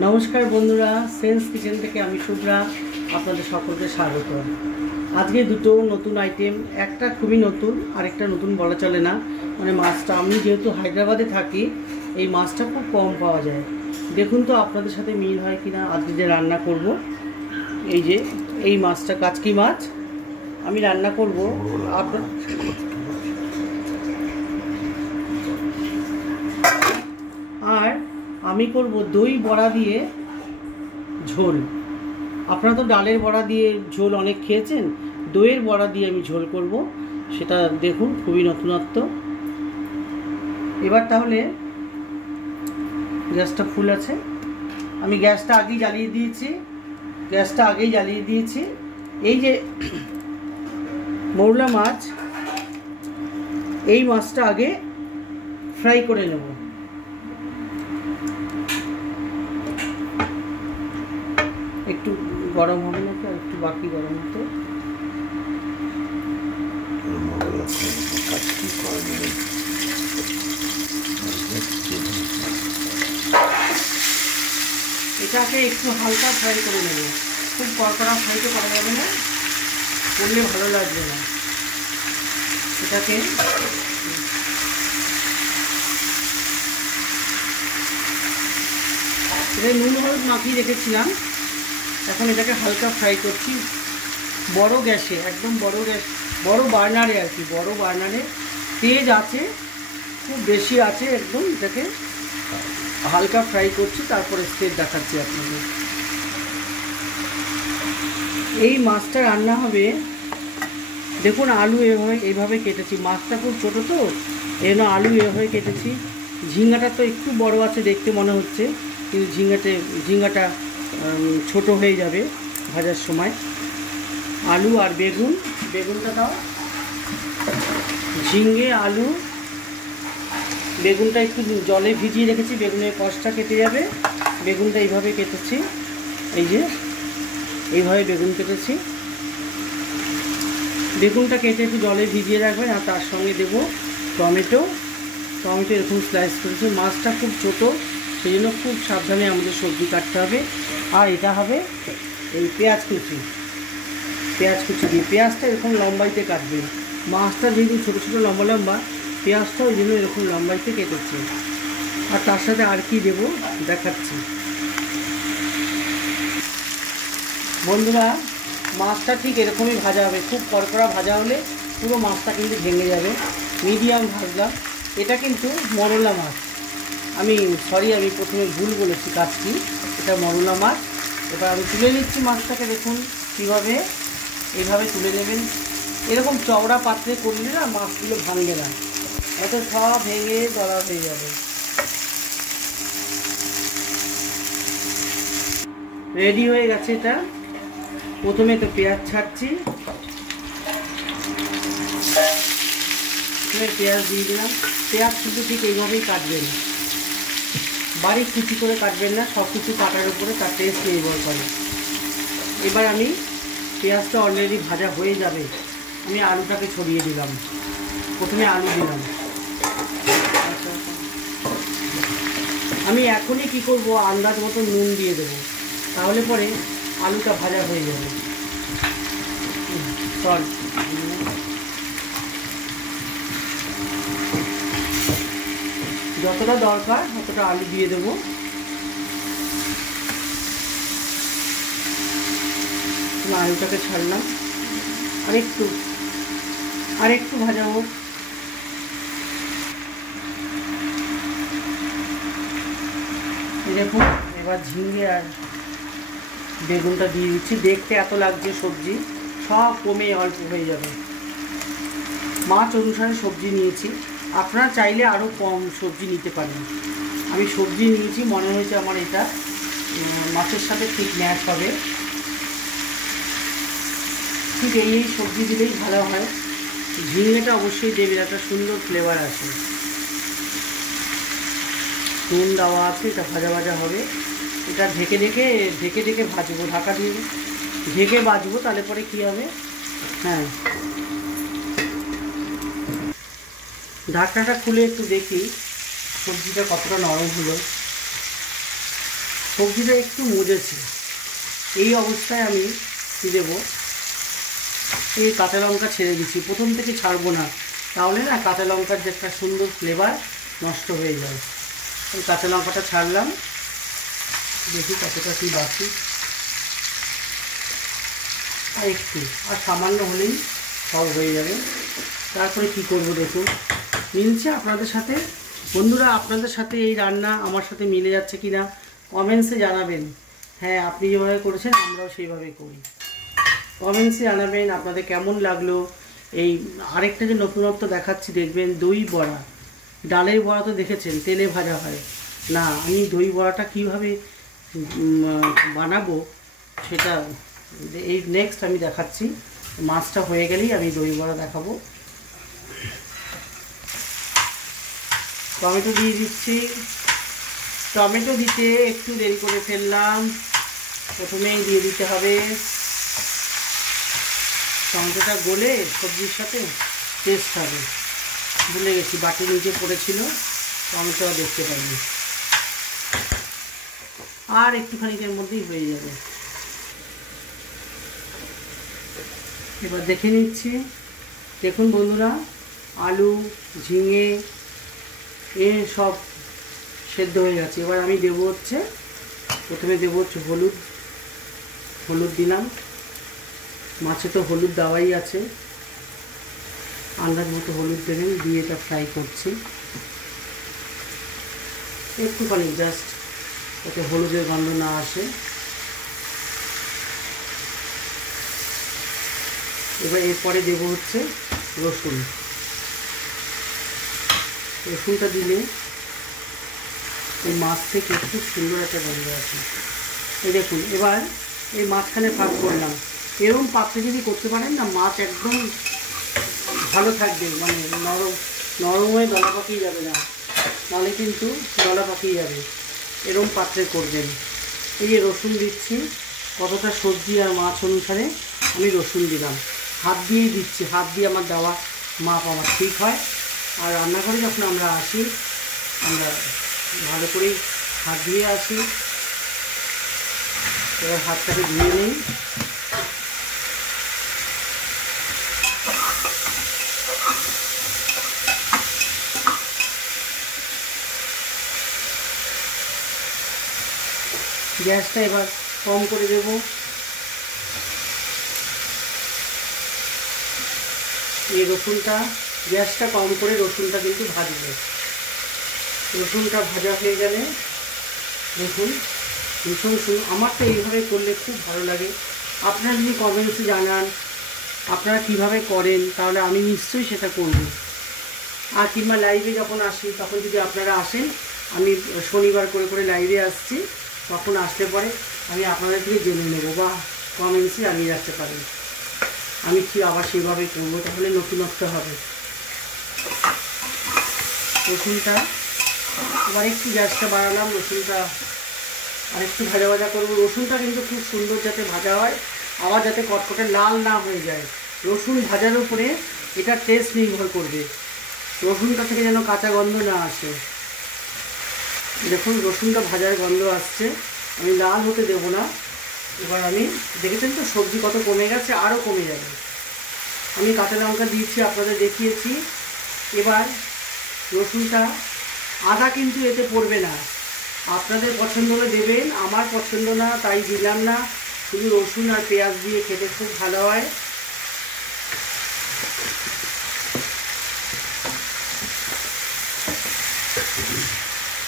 नमस्कार बंधुरा sense kitchen থেকে আমি শুভ্রা আপনাদের সকলকে স্বাগত। আজকে দুটো নতুন আইটেম, একটা খুবই নতুন আর একটা নতুন বলা চলে না। মানে মাছটা আমি যেহেতু হায়দ্রাবাদে থাকি, এই মাছটা খুব কম পাওয়া যায়। দেখুন তো আপনাদের সাথে মিল হয় কিনা। আজকে যে রান্না করব, এই যে এই মাছটা কাচকি মাছ আমি রান্না করব। আপনার আর আমি করব দই বড়া দিয়ে ঝোল। আপনারা তো ডালের বড়া দিয়ে ঝোল অনেক খেয়েছেন, দইয়ের বড়া দিয়ে আমি ঝোল করব। সেটা দেখুন, খুবই নতুনত্ব। এবার তাহলে গ্যাসটা ফুল আছে, আমি গ্যাসটা আগেই জ্বালিয়ে দিয়েছি। এই যে মৌরলা মাছ, এই মাছটা আগে ফ্রাই করে নেব। একটু গরম হবে না তো, একটু বাকি গরম হতে। এটাকে একটু হালকা ফ্রাই করে নেব, খুব কড়কড়া ফ্রাই তো করা যাবে না, করলে ভালো লাগবে না। এটাকে নুন হলুদ মাখিয়ে রেখেছিলাম, এখন এটাকে হালকা ফ্রাই করছি বড় গ্যাসে, একদম বড় বার্নারে আর কি। বড় বার্নারে তেজ আছে, খুব বেশি আছে একদম। এটাকে হালকা ফ্রাই করছি, তারপরে স্টেপ দেখাচ্ছি আপনাদের। এই মাছটা রান্না হবে, দেখুন আলু এইভাবে কেটেছি। মাছটা খুব ছোটো তো, এই জন্য আলু এভাবে কেটেছি। ঝিঙ্গাটা তো একটু বড় আছে দেখতে মনে হচ্ছে, কিন্তু ঝিঙ্গাটা ছোট হয়ে যাবে ভাজার সময়। আলু আর বেগুনটা দাও। ঝিঙ্গে, আলু, বেগুনটা একটু জলে ভিজিয়ে রেখেছি, বেগুনের কষটা কেটে যাবে। বেগুনটা এইভাবে কেটেছি, এই যে এইভাবে বেগুন কেটেছি। বেগুনটা কেটে একটু জলে ভিজিয়ে রাখবেন। আর তার সঙ্গে দেবো টমেটো এরকম স্লাইস করেছি। মাছটা খুব ছোটো, সেই জন্য খুব সাবধানে আমাদের সবজি কাটতে হবে। আর এটা হবে এই পেঁয়াজ কুচি দিয়ে। পেঁয়াজটা এরকম লম্বাইতে কাটবেন। মাছটা যেহেতু ছোটো ছোটো লম্বা, পেঁয়াজটা ওই জন্য এরকম লম্বাইতে কেটেছে। আর তার সাথে আর কি দেবো দেখাচ্ছি। বন্ধুরা, মাছটা ঠিক এরকমই ভাজা হবে। খুব কড়কড়া ভাজা হলে পুরো মাছটা কিন্তু ভেঙে যাবে। মিডিয়াম ভাজলাম। এটা কিন্তু মরলা মাছ, আমি প্রথমে ভুল বলেছি, কাচকি। এটা মরলা মাছ। এবার আমি তুলে নিচ্ছি মাছটাকে। দেখুন কীভাবে, এইভাবে তুলে নেবেন। এরকম চওড়া পাত্রে করলে না মাছগুলো ভাঙবে না, এত সব ভেঙে দলা হয়ে যাবে। রেডি হয়ে গেছে এটা। প্রথমে তো পেঁয়াজ ছাড়ছি, পেঁয়াজ দিয়ে দিলাম। পেঁয়াজ শুধু ঠিক এইভাবেই কাটবেন, বারিক কুচি করে কাটবেন না। সব কিছু কাটার উপরে তার টেস্ট নির্ভর করে। এবার আমি পেঁয়াজটা অলরেডি ভাজা হয়ে যাবে, আমি আলুটাকে ছড়িয়ে দিলাম। প্রথমে আলু দিলাম। আমি এখনই কি করব, আন্দাজ মতো নুন দিয়ে দেবো, তাহলে পরে আলুটা ভাজা হয়ে যাবে। যতটা দরকার ততটা আলু দিয়ে দেবো। আলুটাকে ছাড়লাম, আর একটু ভাজা হোক। দেখুন এবার ঝিঙ্গে আর বেগুনটা দিয়ে দিচ্ছি। দেখতে এত লাগছে সবজি, সব কমে অল্প হয়ে যাবে। মাছ অনুসারে সবজি নিয়েছি, আপনারা চাইলে আরও কম সবজি নিতে পারেন। আমি সবজি নিয়েছি, মনে হয়েছে আমার এটা মাছের সাথে ঠিক ম্যাচ হবে। ঠিক এই সবজি দিলেই ভালো হয়। ঝিঙেটা অবশ্যই দেবে, একটা সুন্দর ফ্লেভার আসে। নুন দেওয়া আছে, এটা ভাজা হবে। এটা ঢেকে ভাজবো, ঢাকা দিয়ে ঢেকে ভাজবো। তাহলে পরে কী হবে, হ্যাঁ, ঢাকনাটা খুলে একটু দেখি সবজিটা কতটা নরম হলো। সবজিটা একটু মজেছে, এই অবস্থায় আমি কী দেবো, এই কাঁচা লঙ্কা ছেড়ে দিচ্ছি। প্রথম থেকে ছাড়বো না, তাহলে না কাঁচা লঙ্কার যে একটা সুন্দর ফ্লেভার নষ্ট হয়ে যায়। এই কাঁচা লঙ্কাটা ছাড়লাম, দেখি কতটা কী বাকি, আর একটু, আর সামান্য হলেই সব হয়ে যাবে। তারপরে কি করব দেখুন, মিলছে আপনাদের সাথে বন্ধুরা? আপনাদের সাথে এই রান্না আমার সাথে মিলে যাচ্ছে কি না কমেন্টসে জানাবেন। হ্যাঁ, আপনি যেভাবে করেছেন আমরাও সেইভাবেই করি। কমেন্টসে জানাবেন আপনাদের কেমন লাগলো। এই আরেকটা যে নতুনত্ব দেখাচ্ছি দেখবেন, দই বড়া। ডালের বড়া তো দেখেছেন তেলে ভাজা হয় না, আমি দই বড়াটা কীভাবে বানাবো সেটা এই নেক্সট আমি দেখাচ্ছি। মাছটা হয়ে গেলেই আমি দই বড়া দেখাবো। টমেটো দিয়ে দিচ্ছি, টমেটো দিতে একটু দেরি করে ফেললাম, প্রথমেই দিয়ে দিতে হবে। টমেটোটা গলে সবজির সাথে টেস্ট হবে। ভুলে গেছি, বাটি নিচে পড়েছিল, টমেটো দেখতে পাইনি। আর একটুখানিকের মধ্যেই হয়ে যাবে। এবার দেখে নিচ্ছি, দেখুন বন্ধুরা, আলু ঝিঙে সব সেদ্ধ হয়ে গেছে। এবার আমি দেবো হচ্ছে, প্রথমে দেবো হচ্ছে হলুদ। হলুদ দিলাম, মাছে তো হলুদ দেওয়াই আছে, আন্দাজ মতো হলুদ দেবেন। দিয়ে এটা ফ্রাই করছি একটুখানি, জাস্ট যাতে হলুদের গন্ধ না আসে। এবার এরপরে দেবো হচ্ছে রসুন। রসুনটা দিলে এই মাছ থেকে খুব সুন্দর একটা গন্ধ আছে। এই দেখুন, এবার এই মাঝখানে ভাগ করলাম। এরকম পাত্রে যদি করতে পারেন না, মাছ একদম ভালো থাকবে, মানে নরম হয়ে দলা পাকিয়ে যাবে না, নাহলে কিন্তু দলা পাকিয়ে যাবে। এরকম পাত্রে করবেন। এই যে রসুন দিচ্ছি, কতটা সবজি আর মাছ অনুসারে আমি রসুন দিলাম। হাত দিয়েই দিচ্ছি, হাত দিয়ে আমার দেওয়া মাপ আমার ঠিক হয়। আর রান্নাঘরে যখন আমরা আসি, আমরা ভালো করেই হাত ধুয়ে আসি। এবার হাতটাকে ধুয়ে নিই। গ্যাসটা এবার কম করে দেব। এই রসুনটা, গ্যাসটা কম করে রসুনটা কিন্তু ভাজবে। রসুনটা ভাজা হয়ে গেলে দেখুন ভীষণ সুন্দর। আমার তো এইভাবে করলে খুব ভালো লাগে। আপনারা যদি কমেন্টসে জানান আপনারা কিভাবে করেন, তাহলে আমি নিশ্চয়ই সেটা করব। আর কিংবা লাইভে যখন আসি, তখন যদি আপনারা আসেন, আমি শনিবার করে করে লাইভে আসছি, তখন আসলে পরে আমি আপনাদের থেকে জেনে নেব, বা কমেন্টসে জানিয়ে রাখতে পারেন। আমি কি আবার সেভাবে করবো, তাহলে নতুনত্ব হবে। রসুনটা এবার একটু গ্যাসটা বাড়ালাম, রসুনটা আর একটু ভাজা ভাজা করবো। রসুনটা কিন্তু খুব সুন্দর যাতে ভাজা হয়, আবার যাতে কটকটে লাল না হয়ে যায়। রসুন ভাজার উপরে এটা টেস্ট নির্ভর করবে, রসুনটা থেকে যেন কাঁচা গন্ধ না আসে। দেখুন রসুনটা ভাজার গন্ধ আসছে, আমি লাল হতে দেবো না। এবার আমি দেখেছেন তো সবজি কত কমে গেছে, আরও কমে যাবে। আমি কাঁচা লঙ্কা দিয়েছি, আপনাদের দেখিয়েছি। এবার রসুনটা, আদা কিন্তু এতে পড়বে না, আপনাদের পছন্দ হলে দেবেন, আমার পছন্দ না তাই দিলাম না। শুধু রসুন আর পেঁয়াজ দিয়ে খেতে খুব ভালো হয়।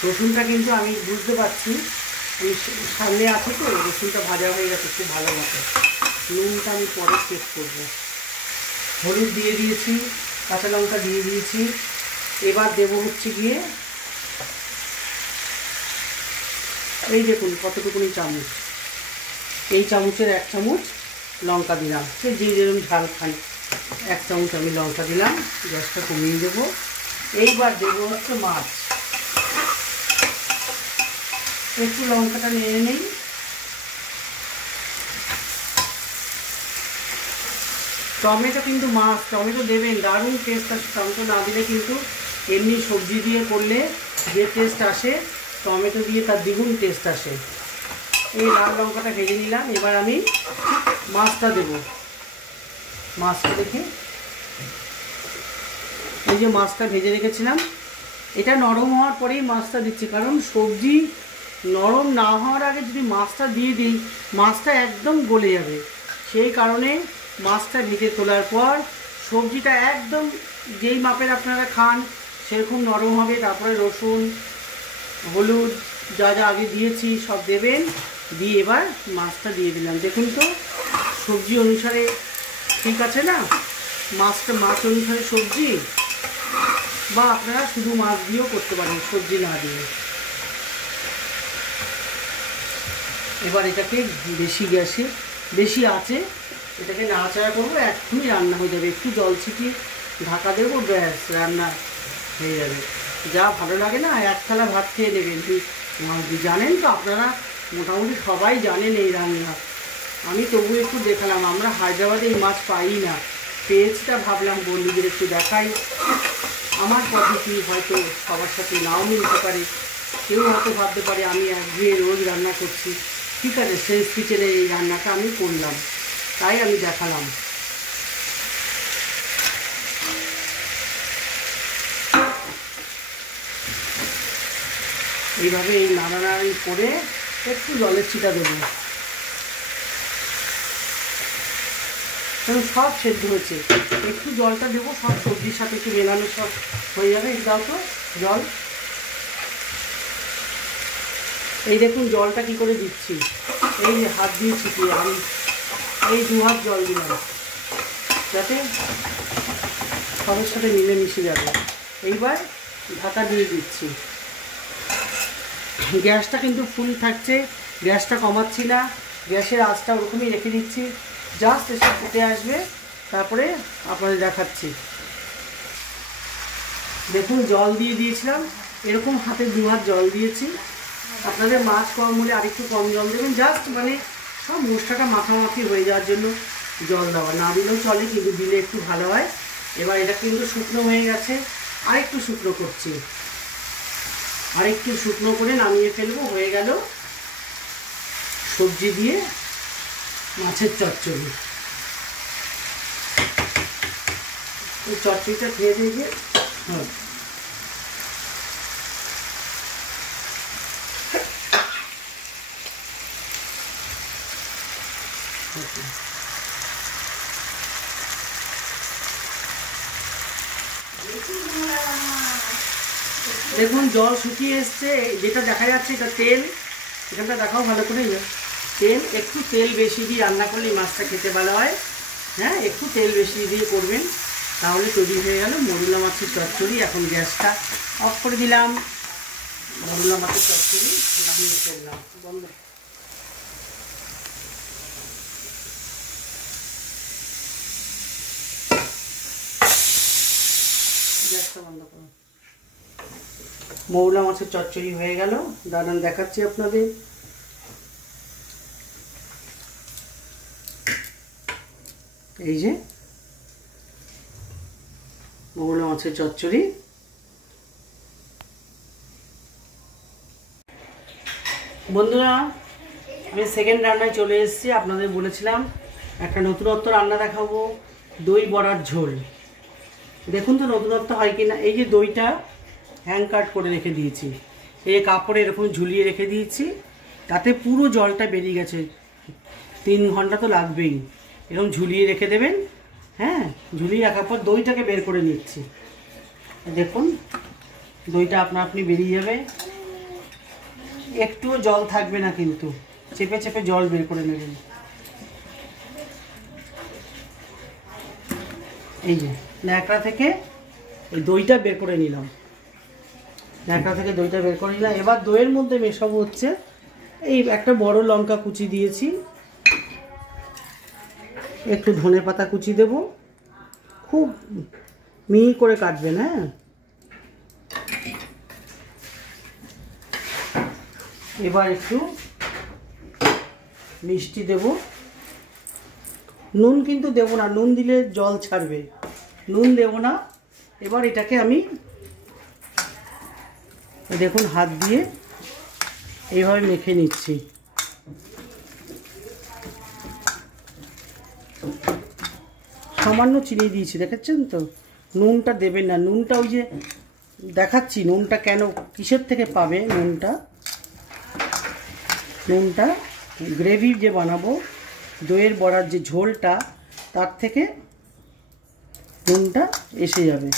রসুনটা কিন্তু আমি বুঝতে পারছি, সামনে আছে তো, রসুনটা ভাজা হয়ে গেছে খুব ভালো মতো। নুনটা আমি পরে চেক করবো। হলুদ দিয়ে দিয়েছি, কাঁচা লঙ্কা দিয়ে দিয়েছি। এবার দেবো হচ্ছে গিয়ে, এই দেখুন কতটুকুনি চামচ, এই চামচের 1 চামচ লঙ্কা দিলাম। সে যে যেরকম ঝাল খাই, 1 চামচ আমি লঙ্কা দিলাম। গ্যাসটা কমিয়ে দেবো। এইবার দেবো হচ্ছে মাছ। একটু লঙ্কাটা নেড়ে নেই। টমেটো কিন্তু মাছ, টমেটো দেবেন, দারুণ টেস্ট আসে। টমেটো না দিলে কিন্তু এমনি সবজি দিয়ে করলে যে টেস্ট আসে, টমেটো দিয়ে তার দ্বিগুণ টেস্ট আসে। এই লাল লঙ্কাটা ভেজে নিলাম। এবার আমি মাছটা দেব। মাছটা দেখে এই যে মাছটা ভেজে রেখেছিলাম, এটা নরম হওয়ার পরেই মাছটা দিচ্ছি, কারণ সবজি নরম না হওয়ার আগে যদি মাছটা দিয়ে দিই মাছটা একদম গলে যাবে। সেই কারণে মাছটা ভেজে তোলার পর সবজিটা একদম যেই মাপের আপনারা খান সেরকম নরম হবে। তারপরে রসুন, হলুদ যা যা আগে দিয়েছি সব দেবেন, দিয়ে এবার মাছটা দিয়ে দিলাম। দেখুন তো সবজি অনুসারে ঠিক আছে না? মাছ অনুসারে সবজি, বা আপনারা শুধু মাছ দিয়েও করতে পারেন সবজি না দিয়ে। এবার এটাকে গ্যাসে বেশি আছে এটাকে নাড়াচাড়া করবো, এক্ষুনি রান্না হয়ে যাবে। একটু জল ছিটিয়ে ঢাকা দেবো, ব্যাস রান্না হয়ে যাবে। যা ভালো লাগে না, এক থালা ভাত খেয়ে নেবেন। জানেন তো আপনারা মোটামুটি সবাই জানেন এই রান্না, আমি তবু একটু দেখালাম। আমরা হায়দ্রাবাদে এই মাছ পাই না, পেয়েছিটা ভাবলাম বন্ধুদের একটু দেখাই। আমার পদ্ধতি হয়তো সবার সাথে নাও মিলতে পারে, কেউ হয়তো ভাবতে পারে আমি একঘেয়ে রোজ রান্না করছি। ঠিক আছে, সেন্স কিচেনে এই রান্নাটা আমি করলাম, তাই আমি দেখালাম। এইভাবে এই নাড়ানাড়ি করে একটু জলের ছিটা দেবো, কারণ সব সেদ্ধ হয়েছে। একটু জলটা দেবো, সব সবজির সাথে একটু মেলানো সব হয়ে যাবে। দাও তো জল। এই দেখুন জলটা কি করে দিচ্ছি, এই হাত দিয়ে ছিটিয়ে আমি এই 2 হাত জল দিলাম, যাতে সবের সাথে মিলেমিশে যাবে। এইবার ঢাকা দিয়ে দিচ্ছি। গ্যাসটা কিন্তু ফুল থাকছে, গ্যাসটা কমাচ্ছি না, গ্যাসের আঁচটা ওরকমই রেখে দিচ্ছি। জাস্ট এসে ফুটে আসবে, তারপরে আপনাদের দেখাচ্ছি। দেখুন জল দিয়ে দিয়েছিলাম, এরকম হাতে 2 হাত জল দিয়েছি। আপনাদের মাছ কম হলে আরেকটু কম জল দেবেন, জাস্ট মানে সব মশলাটা মাখামাখি হয়ে যাওয়ার জন্য জল দেওয়া। না দিলেও চলে, কিন্তু দিলে একটু ভালো হয়। এবার এটা কিন্তু শুকনো হয়ে গেছে, আরেকটু শুকনো করছি, আরেকটু শুকনো করে নামিয়ে ফেলবো। হয়ে গেল সবজি দিয়ে মাছের চচ্চড়ি। এই চচ্চড়িটা খেয়ে দিয়ে হ্যাঁ দেখুন জল শুকিয়ে এসছে, যেটা দেখা যাচ্ছে এটা তেল। এখানটা দেখাও ভালো করে, তেল। একটু তেল বেশি দিয়ে রান্না করলে মাছটা খেতে ভালো হয়। হ্যাঁ, একটু তেল বেশি দিয়ে করবেন, তাহলে তৈরি হয়ে গেল মরুলা মাছের চচ্চড়ি। এখন গ্যাসটা অফ করে দিলাম, মরুলা মাছের চচ্চড়ি নামিয়ে ফেললাম। বন্ধ, গ্যাসটা বন্ধ করুন। মৌলা মাছের চচ্চড়ি হয়ে গেল, দাঁড়ান দেখাচ্ছি আপনাদের। এই যে মৌলা মাছের চচ্চড়ি। বন্ধুরা, আমি সেকেন্ড রান্নায় চলে এসেছি। আপনাদের বলেছিলাম একটা নতুনত্ব রান্না দেখাবো, দই বড়ার ঝোল। দেখুন তো নতুনত্ব হয় কিনা। এই যে দইটা হ্যাং কাট করে রেখে দিয়েছি, এই কাপড়ে এরকম ঝুলিয়ে রেখে দিয়েছি, তাতে পুরো জলটা বেরিয়ে গেছে। 3 ঘন্টা তো লাগবেই, এরকম ঝুলিয়ে রেখে দেবেন। হ্যাঁ, ঝুলিয়ে রাখার পর দইটাকে বের করে নিচ্ছি। দেখুন দইটা আপনি বেরিয়ে যাবে, একটুও জল থাকবে না, কিন্তু চেপে চেপে জল বের করে নেবেন। এই যে ন্যাকড়া থেকে এই দইটা বের করে নিলাম, এবার দইয়ের মধ্যে মেশাবো হচ্ছে এই একটা বড় লঙ্কা কুচি দিয়েছি, একটু ধনেপাতা কুচি দেব, খুব মিহি করে কাটবেন। হ্যাঁ, এবার একটু মিষ্টি দেব। নুন কিন্তু দেব না, নুন দিলে জল ছাড়বে, নুন দেব না। এবার এটাকে আমি দেখুন হাত দিয়ে এইভাবে মেখে নিচ্ছি। সামান্য চিনি দিয়েছি, দেখেছেন তো। নুনটা দেবেন না, নুনটা ওই যে দেখাচ্ছি নুনটা কেন কিসের থেকে পাবে। নুনটা গ্রেভি যে বানাবো, দইয়ের বড়ার যে ঝোলটা, তার থেকে নুনটা এসে যাবে।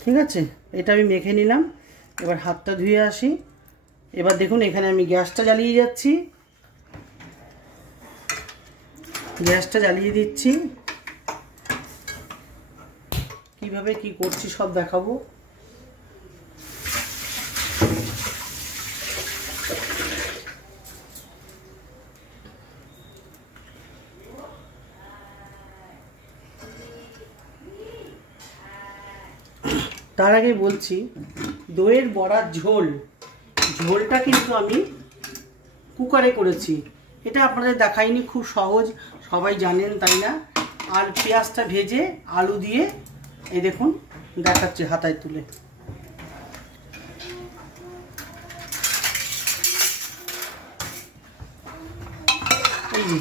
ঠিক আছে, এটা আমি মেখে নিলাম। এবার হাতটা ধুয়ে আসি। এবার দেখুন এখানে আমি গ্যাসটা জ্বালিয়ে যাচ্ছি, গ্যাসটা জ্বালিয়ে দিচ্ছি। কিভাবে কি করছি সব দেখাবো। তার আগে বলছি, দইয়ের বড়ার ঝোলটা কিন্তু আমি কুকারে করেছি। এটা আপনাদের দেখাইনি, খুব সহজ, সবাই জানেন তাই না। আর পেঁয়াজটা ভেজে আলু দিয়ে এই দেখুন দেখাচ্ছি হাতায় তুলে। এই যে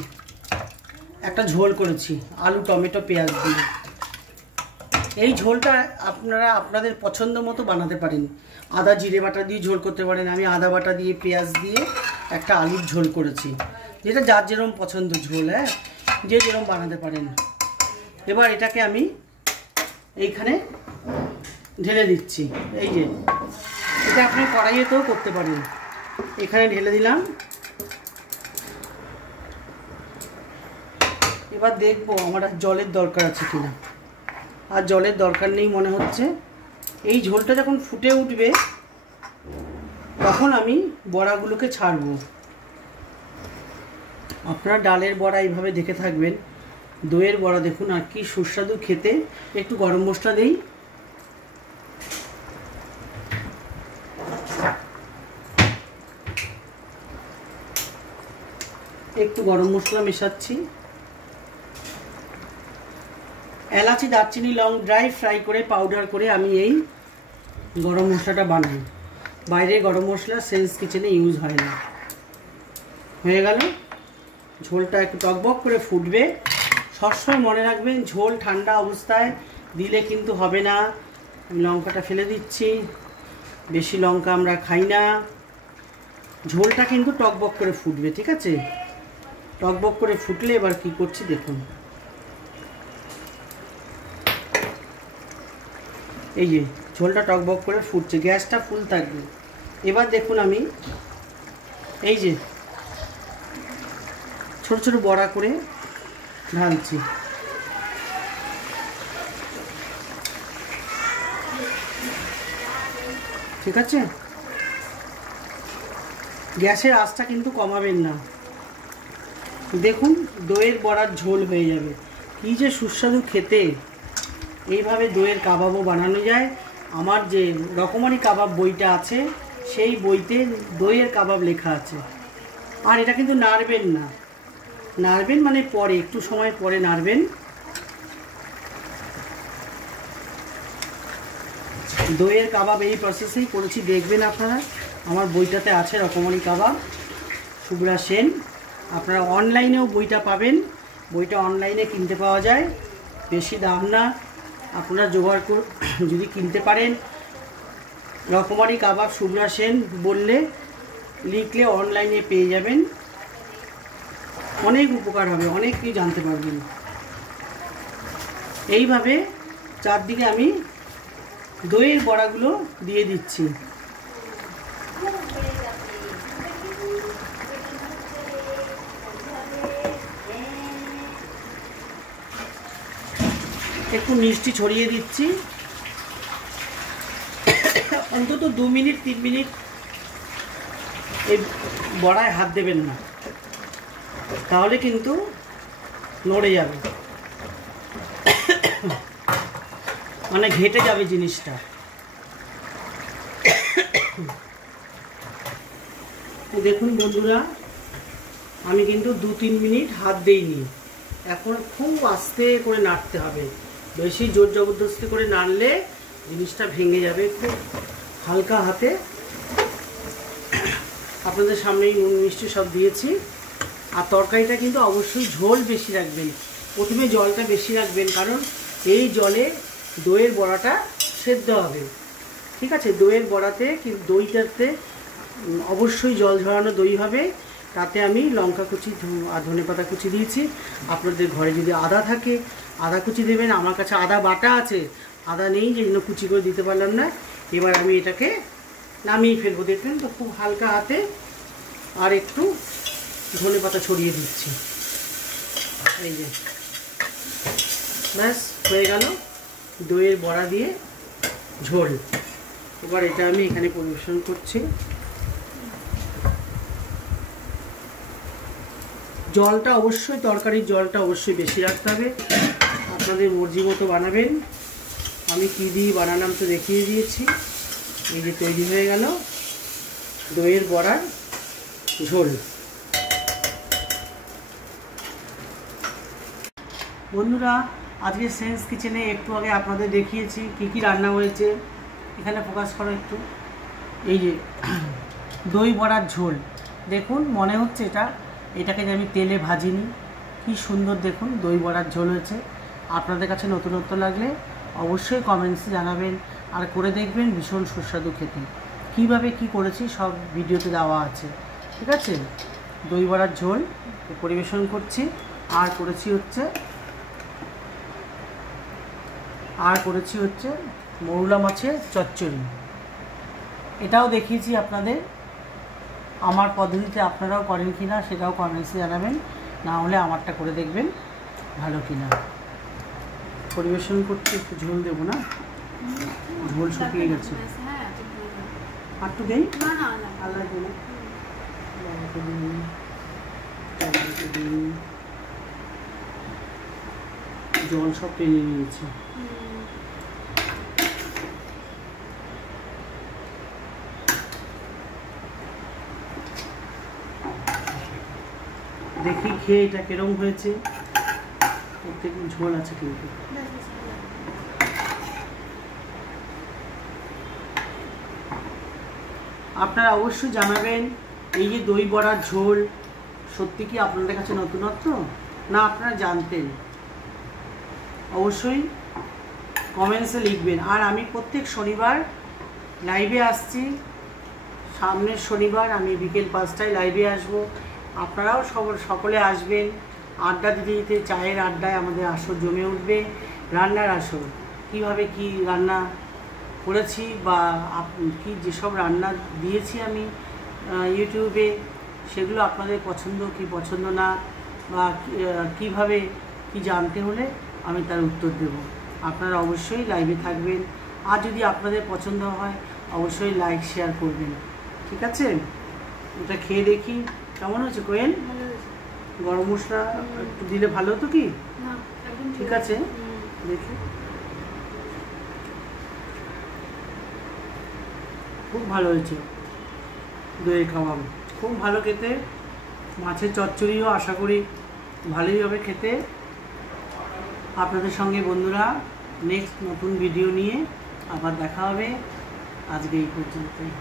একটা ঝোল করেছি আলু টমেটো পেঁয়াজ দিয়ে। এই ঝোলটা আপনারা আপনাদের পছন্দ মতো বানাতে পারেন। আদা জিরে বাটা দিয়ে ঝোল করতে পারেন, আমি আদা বাটা দিয়ে পেঁয়াজ দিয়ে একটা আলুর ঝোল করেছি, যেটা যার যেরকম পছন্দ ঝোল, হ্যাঁ, যে যেরকম বানাতে পারেন। এবার এটাকে আমি এইখানে ঢেলে দিচ্ছি। এই যে এটা আপনি কড়াইয়েতেও করতে পারেন। এখানে ঢেলে দিলাম। এবার দেখবো আমার আর জলের দরকার আছে কিনা। আর জলের দরকার নেই মনে হচ্ছে। এই ঝোলটা যখন ফুটে উঠবে তখন আমি বড়াগুলোকে ছাড়বো। আপনারা ডালের বড়া এইভাবে দেখে থাকবেন, দইয়ের বড়া দেখুন আর কি সুস্বাদু খেতে। একটু গরম মশলা দেই। একটু গরম মশলা মেশাচ্ছি। এলাচি দারচিনি লং ড্রাই ফ্রাই করে পাউডার করে আমি এই গরম মশলাটা বানাই। বাইরে গরম মশলা সেন্স কিচেনে ইউজ হয় না। হয়ে গেল। ঝোলটা একটু টকবক করে ফুটবে। সবসময় মনে রাখবেন ঝোল ঠান্ডা অবস্থায় দিলে কিন্তু হবে না। আমি লঙ্কাটা ফেলে দিচ্ছি, বেশি লঙ্কা আমরা খাই না। ঝোলটা কিন্তু টকবক করে ফুটবে, ঠিক আছে। টকবক করে ফুটলে এবার কি করছি দেখুন। এই যে ঝোলটা টকবক করে ফুটছে, গ্যাসটা ফুল থাকবে। এবার দেখুন আমি এই যে ছোট ছোট বড়া করে ঢালছি। ঠিক আছে, গ্যাসের আঁচটা কিন্তু কমাবেন না। দেখুন দইয়ের বড়ার ঝোল হয়ে যাবে। কি যে সুস্বাদু খেতে। এইভাবে দইয়ের কাবাবও বানানো যায়। আমার যে রকমারি কাবাব বইটা আছে সেই বইতে দইয়ের কাবাব লেখা আছে। আর এটা কিন্তু নাড়বেন না, নাড়বেন মানে পরে, একটু সময় পরে নাড়বেন। দইয়ের কাবাব এই প্রসেসেই করেছি, দেখবেন আপনারা। আমার বইটাতে আছে রকমারি কাবাব, শুভ্রা সেন। আপনারা অনলাইনেও বইটা পাবেন। বইটা অনলাইনে কিনতে পাওয়া যায়, বেশি দাম না। আপনারা জোগাড় করে যদি কিনতে পারেন, রকমারি কাবাব শুভ্রা সেন বললে লিখলে অনলাইনে পেয়ে যাবেন। অনেক উপকার হবে, অনেক কিছু জানতে পারবেন। এইভাবে চারদিকে আমি দইয়ের বড়াগুলো দিয়ে দিচ্ছি। একটু মিষ্টি ছড়িয়ে দিচ্ছি। অন্তত 2 মিনিট 3 মিনিট এই বড়ায় হাত দেবেন না, তাহলে কিন্তু নড়ে যাবে, মানে ঘেটে যাবে জিনিসটা। দেখুন বন্ধুরা, আমি কিন্তু 2-3 মিনিট হাত দেইনি। এখন খুব আস্তে করে নাড়তে হবে, বেশি জোর জবরদস্তি করে নাড়লে জিনিসটা ভেঙে যাবে। খুব হালকা হাতে। আপনাদের সামনেই নুন মিষ্টি সব দিয়েছি। আর তরকারিটা কিন্তু অবশ্যই ঝোল বেশি রাখবেন। প্রথমে জলটা বেশি রাখবেন, কারণ এই জলে দইয়ের বড়াটা সেদ্ধ হবে। ঠিক আছে, দইয়ের বড়াতে কিন্তু দইটাতে অবশ্যই জল ঝরানো দই হবে। তাতে আমি লঙ্কা কুচি আর ধনেপাতা কুচি দিয়েছি। আপনাদের ঘরে যদি আদা থাকে আদা কুচি দেবেন। আমার কাছে আদা বাটা আছে, আদা নেই, যে জন্য কুচি করে দিতে পারলাম না। এবার আমি এটাকে নামিয়ে ফেলবো। দেখবেন তো খুব হালকা হাতে আর একটু ধনেপাতা ছড়িয়ে দিচ্ছি। এই যে ব্যাস হয়ে গেল দইয়ের বড়া দিয়ে ঝোল। এবার এটা আমি এখানে পরিবেশন করছি। জলটা অবশ্যই, তরকারির জলটা অবশ্যই বেশি রাখতে হবে। আপনাদের মর্জি মতো বানাবেন। আমি কী দিয়ে বানালাম তো দেখিয়ে দিয়েছি। এই যে তৈরি হয়ে গেল দইয়ের বড়ার ঝোল। বন্ধুরা, আজকে সেন্স কিচেনে একটু আগে আপনাদের দেখিয়েছি কি কি রান্না হয়েছে। এখানে ফোকাস করো একটু। এই যে দই বড়ার ঝোল দেখুন, মনে হচ্ছে এটাকে যে আমি তেলে ভাজিনি। কি সুন্দর দেখুন দই বড়ার ঝোল হয়েছে। আপনাদের কাছে নতুনত্ব লাগলে অবশ্যই কমেন্টসে জানাবেন, আর করে দেখবেন, ভীষণ সুস্বাদু খেতে। কীভাবে কি করেছি সব ভিডিওতে দেওয়া আছে। ঠিক আছে, দই বড়ার ঝোল পরিবেশন করছি। আর করেছি হচ্ছে মৌরলা মাছের চচ্চড়ি। এটাও দেখিয়েছি আপনাদের। আমার পদ্ধতিতে আপনারাও করেন কি না সেটাও কমেন্টসে জানাবেন, না হলে আমারটা করে দেখবেন ভালো কি না। পরিবেশন করতে একটু ঝোল দেবো না, ঝোল শুকিয়ে গেছে। আর একটু দেই, আল্লাহ জল সব টেনে নিয়েছে। দেখি খেয়ে এটা কিরম হয়েছে। প্রত্যেক ঝোল আছে কিন্তু। আপনারা অবশ্যই জানাবেন এই যে দই বড়ার ঝোল সত্যি কি আপনাদের কাছে নতুনত্ব, না আপনারা জানতেন? অবশ্যই কমেন্টসে লিখবেন। আর আমি প্রত্যেক শনিবার লাইভে আসছি। সামনের শনিবার আমি বিকেল 5টায় লাইভে আসব। আপনারাও সকলে আসবেন। আড্ডা দিতে দিতে চায়ের আড্ডায় আমাদের আসর জমে উঠবে। রান্নার আসর, কীভাবে কি রান্না করেছি বা কি যেসব রান্না দিয়েছি আমি ইউটিউবে, সেগুলো আপনাদের পছন্দ কি পছন্দ না, বা কিভাবে কি জানতে হলে আমি তার উত্তর দেব। আপনারা অবশ্যই লাইভে থাকবেন। আর যদি আপনাদের পছন্দ হয় অবশ্যই লাইক শেয়ার করবেন। ঠিক আছে, এটা খেয়ে দেখি কেমন হচ্ছে। কোয়েল, গরম মশলা একটু দিলে ভালো হতো কি? ঠিক আছে, দেখি। খুব ভালো হয়েছে দইয়ের কাবাব, খুব ভালো খেতে। মাছের চচ্চড়িও আশা করি ভালোই হবে খেতে। আপনাদের সঙ্গে বন্ধুরা নেক্সট নতুন ভিডিও নিয়ে আবার দেখা হবে। আজকে এই পর্যন্তই।